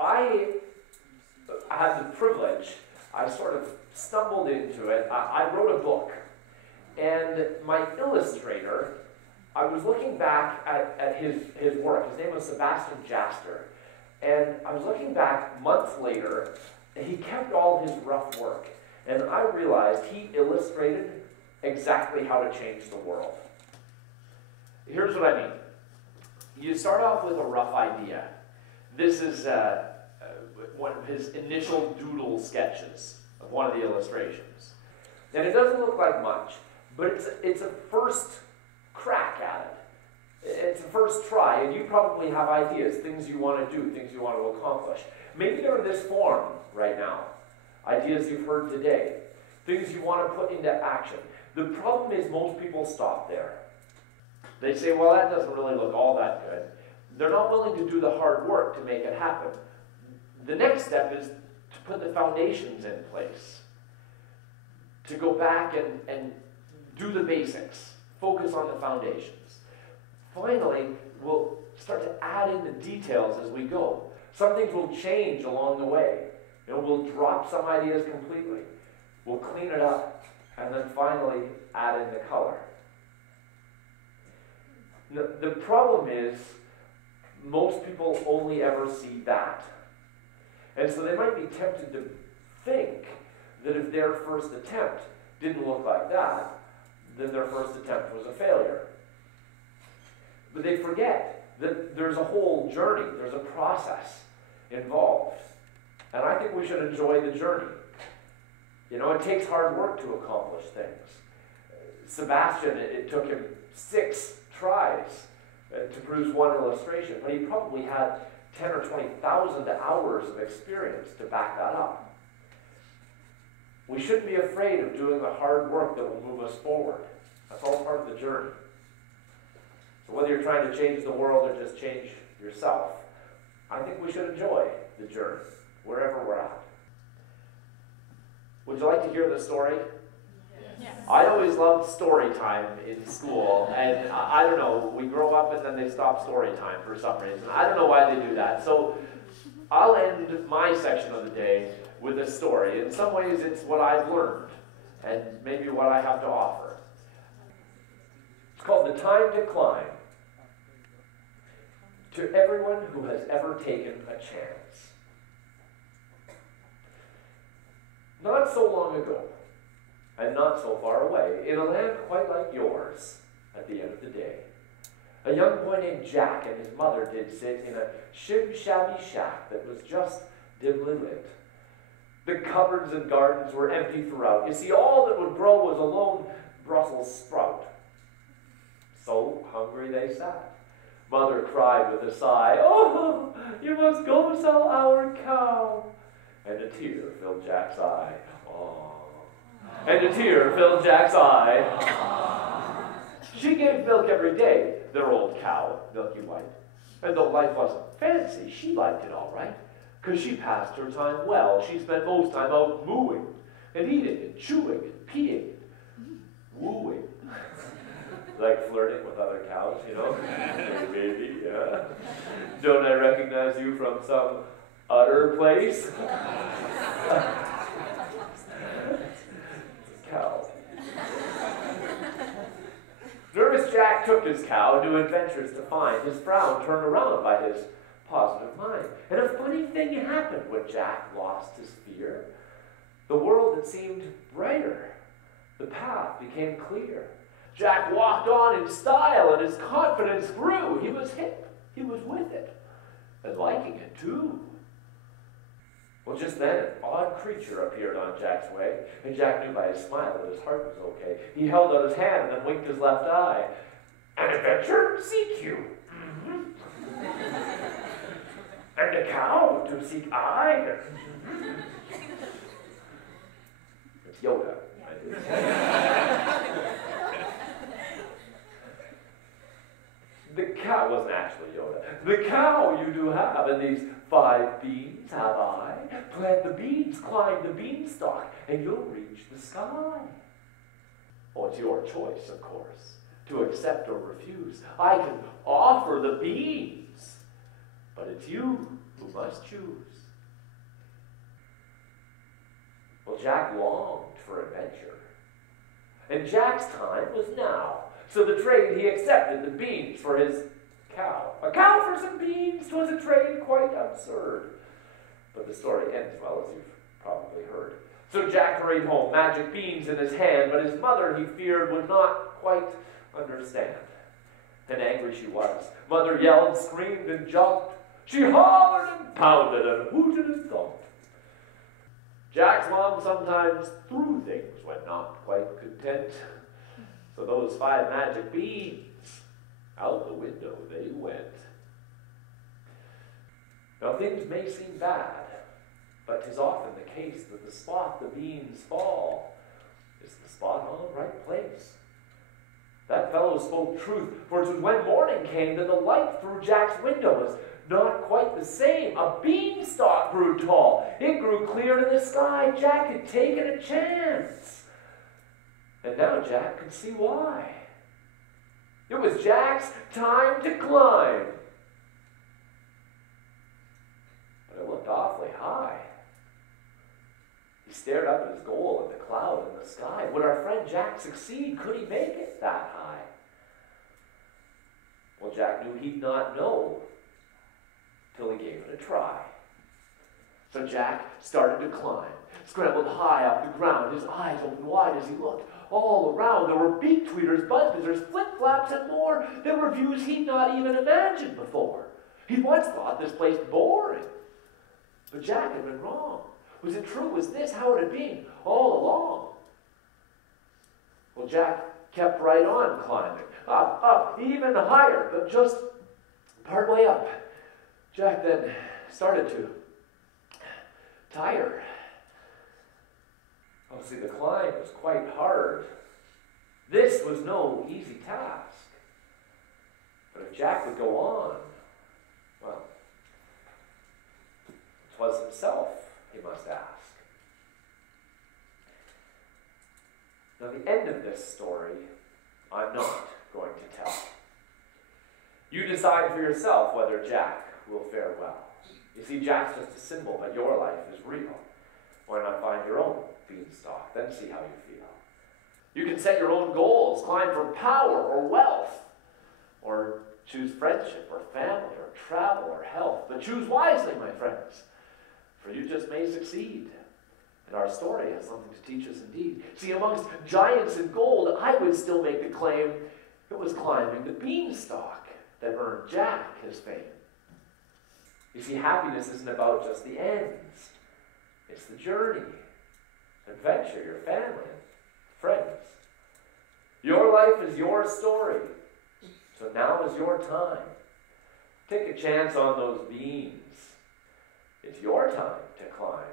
I had the privilege, I sort of stumbled into it. I wrote a book, and my illustrator, I was looking back at his work. His name was Sebastian Jaster. And I was looking back months later, and he kept all his rough work. And I realized he illustrated exactly how to change the world. Here's what I mean. You start off with a rough idea. This is one of his initial doodle sketches of one of the illustrations. And it doesn't look like much, but it's a first crack at it. It's a first try, and you probably have ideas, things you want to do, things you want to accomplish. Maybe they're in this form right now. Ideas you've heard today. Things you want to put into action. The problem is most people stop there. They say, well, that doesn't really look all that good. They're not willing to do the hard work to make it happen. The next step is to put the foundations in place. To go back and do the basics. Focus on the foundations. Finally, we'll start to add in the details as we go. Some things will change along the way. We'll drop some ideas completely. We'll clean it up, and then finally add in the color. The problem is, most people only ever see that. And so they might be tempted to think that if their first attempt didn't look like that, then their first attempt was a failure. But they forget that there's a whole journey, there's a process involved. And I think we should enjoy the journey. It takes hard work to accomplish things. Sebastian, it took him 6 tries to produce one illustration, but he probably had 10 or 20,000 hours of experience to back that up. We shouldn't be afraid of doing the hard work that will move us forward. That's all part of the journey. So whether you're trying to change the world or just change yourself, I think we should enjoy the journey, wherever we're at. Would you like to hear the story? Yes. I always loved story time in school, and I don't know, we grow up and then they stop story time for some reason. I don't know why they do that. So I'll end my section of the day with a story. In some ways it's what I've learned, and maybe what I have to offer. It's called The Time to Climb. To everyone who has ever taken a chance. Not so long ago, and not so far away, in a land quite like yours, at the end of the day, a young boy named Jack and his mother did sit in a shim-shabby shack that was just dimly lit. The cupboards and gardens were empty throughout. You see, all that would grow was a lone Brussels sprout. So hungry they sat. Mother cried with a sigh, "Oh, you must go sell our cow." And a tear filled Jack's eye. Oh. And a tear filled Jack's eye. She gave milk every day, their old cow, milky white. And though life wasn't fancy, she liked it all right, 'cause she passed her time well. She spent most time out mooing and eating and chewing and peeing and wooing. Like flirting with other cows, Hey, baby, yeah. Don't I recognize you from some other place? Cow. Nervous Jack took his cow, new adventures to find. His frown turned around by his positive mind. And a funny thing happened when Jack lost his fear. The world had seemed brighter. The path became clear. Jack walked on in style and his confidence grew. He was hip. He was with it. And liking it too. Well, just then, an odd creature appeared on Jack's way, and Jack knew by his smile that his heart was okay. He held out his hand and then winked his left eye. "An adventure? Seek you. And a cow to seek I." It's Yoda. The cow wasn't actually Yoda. "The cow you do have, and these 5 beans have I. Plant the beans, climb the beanstalk, and you'll reach the sky." Oh, it's your choice, of course, to accept or refuse. I can offer the beans, but it's you who must choose. Well, Jack longed for adventure, and Jack's time was now. So the trade he accepted the beans for his cow. A cow for some beans, 'twas a trade quite absurd. But the story ends well, as you've probably heard. So Jack hurried home, magic beans in his hand, but his mother, he feared, would not quite understand. And angry she was. Mother yelled, screamed, and jumped. She hollered and pounded and hooted and thumped. Jack's mom sometimes threw things when not quite content. So those 5 magic beans, out the window they went. Now things may seem bad, but 'tis often the case that the spot the beans fall is the spot on the right place. That fellow spoke truth, for it was when morning came that the light through Jack's window was not quite the same. A beanstalk grew tall. It grew clear to the sky. Jack had taken a chance. And now Jack could see why. It was Jack's time to climb. But it looked awfully high. He stared up at his goal at the cloud in the sky. Would our friend Jack succeed? Could he make it that high? Well, Jack knew he'd not know till he gave it a try. So Jack started to climb, scrambled high off the ground, his eyes opened wide as he looked. All around there were beak tweeters, buzz buzzers, flip-flaps, and more. There were views he'd not even imagined before. He'd once thought this place boring. But Jack had been wrong. Was it true? Was this how it had been all along? Well, Jack kept right on climbing, up, even higher, but just partway up. Jack then started to tire. Oh, see, the climb was quite hard. This was no easy task. But if Jack would go on, well, 'twas himself he must ask. Now, the end of this story, I'm not going to tell. You decide for yourself whether Jack will fare well. You see, Jack's just a symbol, but your life is real. Why not find your own beanstalk, then see how you feel. You can set your own goals, climb for power or wealth, or choose friendship or family or travel or health. But choose wisely, my friends, for you just may succeed. And our story has something to teach us indeed. See, amongst giants in gold, I would still make the claim it was climbing the beanstalk that earned Jack his fame. You see, happiness isn't about just the ends. It's the journey, adventure, your family, and friends. Your life is your story, so now is your time. Take a chance on those beans. It's your time to climb.